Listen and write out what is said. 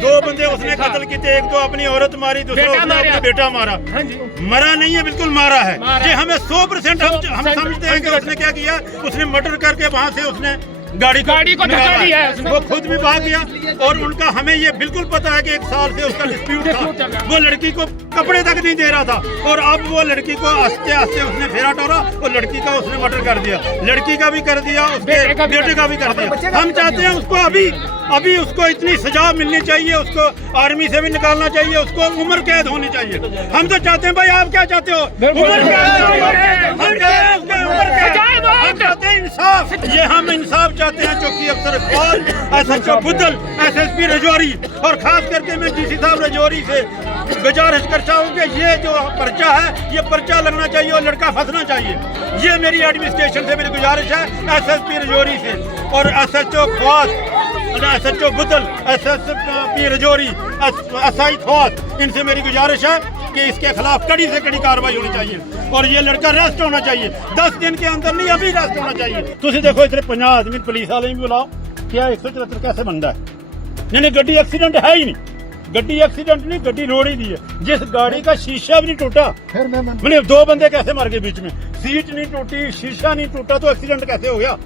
दो बंदे उसने कत्ल किए, एक तो अपनी औरत मारी, दूसरा उसने अपना बेटा मारा। मरा नहीं है, बिल्कुल मारा है। ये हमें 100% हम समझते हैं कि उसने क्या किया, उसने मर्डर करके वहाँ से उसने गाड़ी को धक्का दिया है। वो खुद भी भाग गया और उनका हमें ये बिल्कुल पता है कि 1 साल से उसका डिस्प्यूट था। वो लड़की को कपड़े तक नहीं दे रहा था और अब वो लड़की को आस्ते आस्ते उसने फेरा टोरा और लड़की का उसने मर्डर कर दिया। लड़की का भी कर दिया, उसके बेटे का भी कर दिया। हम चाहते हैं उसको अभी उसको इतनी सजा मिलनी चाहिए, उसको आर्मी से भी निकालना चाहिए, उसको उम्र कैद होनी चाहिए। हम तो चाहते हैं, भाई आप क्या चाहते हो? उम्र कैद, इंसाफ। ये हम इंसाफ चाहते हैं, जो कि अफसर इकबाल, SHO बुद्धल, SSP रजौरी और खास करके मैं DC साहब रजौरी से गुजारिश करता हूँ कि ये जो पर्चा है, ये पर्चा लगना चाहिए और लड़का फंसना चाहिए। ये मेरी एडमिनिस्ट्रेशन से मेरी गुजारिश है, SSP रजौरी से और SHO ख्वास, SHO Budhal, SSP Rajouri, SI ख्वास, इनसे मेरी गुजारिश है कि इसके खिलाफ कड़ी से कड़ी कार्रवाई होनी चाहिए और ये लड़का अरेस्ट होना चाहिए। 10 दिन के अंदर नहीं, अभी अरेस्ट होना चाहिए। तुम देखो इतने 50 आदमी पुलिस वाले भी बुलाओ, क्या 174 कैसे बनता है? नहीं, गड्डी एक्सीडेंट है ही नहीं, गड्डी एक्सीडेंट नहीं, गड्डी रोड ही दी है। जिस गाड़ी का शीशा भी नहीं टूटा, मतलब 2 बंदे कैसे मर गए बीच में? सीट नहीं टूटी, शीशा नहीं टूटा, तो एक्सीडेंट कैसे हो गया?